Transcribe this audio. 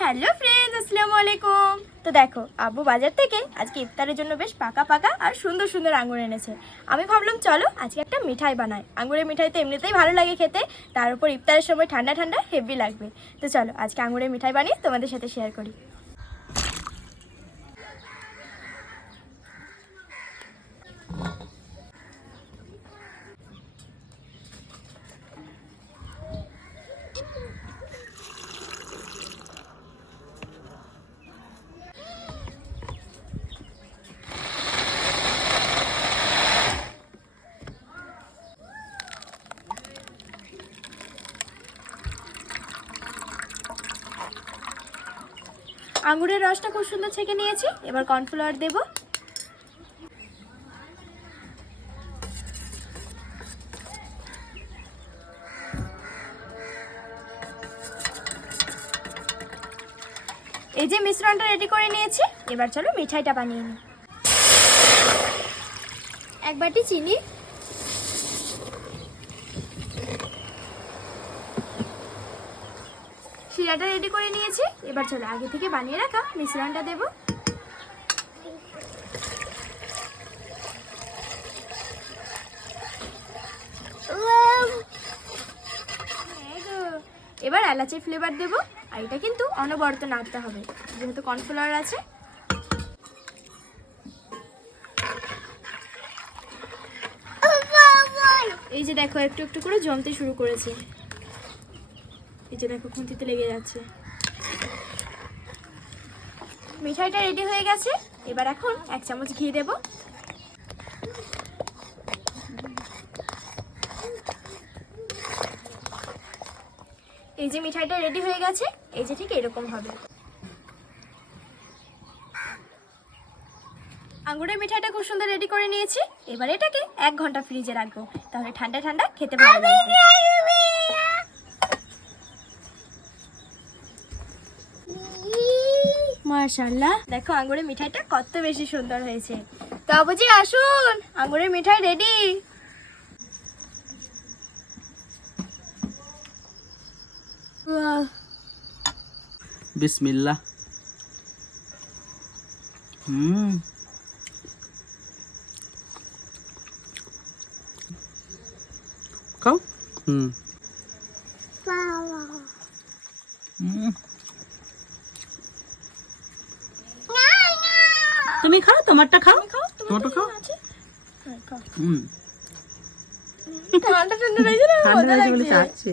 Hello friends, আসসালামু আলাইকুম। তো দেখো, আব্বু বাজার থেকে আজকে ইফতারের জন্য বেশ পাকা পাকা আর সুন্দর সুন্দর আঙ্গুর এনেছে। আমি ভাবলাম চলো আজকে একটা মিঠাই বানাই। আঙ্গুরের মিঠাই তো এমনিতেই ভালো লাগে খেতে, তার উপর ইফতারের সময় ঠান্ডা ঠান্ডা হেভি লাগবে। তো চলো আজকে আঙ্গুরের মিঠাই বানিয়ে তোমাদের সাথে শেয়ার করি। আঙ্গুরের রসটা খুব সুন্দর ছেঁকে নিয়েছি, এবার কর্নফ্লাওয়ার দেবো। এই যে মিশ্রণটা রেডি করে নিয়েছি, এবার চলো মিঠাইটা বানিয়ে নিই। এক বাটি চিনি, শিরাটা রেডি করে নিয়েছি, এবার চলো আগে থেকে বানিয়ে রাখা মিশ্রণটা দেব। এবার এলাচের ফ্লেভার দেব, আর এটা কিন্তু অনবরত নাড়তে হবে যেহেতু কর্নফ্লাওয়ার আছে। এই যে দেখো একটু একটু করে জমতে শুরু করেছে, এই যে দেখো খুন্তিতে লেগে যাচ্ছে। মিঠাইটা রেডি হয়ে গেছে, এবার এখন 1 চামচ ঘি দেব। এই যে মিঠাইটা রেডি হয়ে গেছে, এই যে ঠিক এরকম হবে। আঙ্গুরের মিঠাইটা খুব সুন্দর রেডি করে নিয়েছি, এবার এটাকে 1 ঘন্টা ফ্রিজে রাখবো, তাহলে ঠান্ডা ঠান্ডা খেতে ভালো লাগবে। মাশাআল্লাহ, দেখো আঙ্গুরের মিঠাইটা কত বেশি সুন্দর হয়েছে। তো আবুজি আসুন, আঙ্গুরের মিঠাই রেডি। বিসমিল্লাহ। খাও। তুমি খাও, তোমারটা খাও, তোমারটা খাও। ঠান্ডা ঠান্ডা লাগছে না, মজা লাগছে।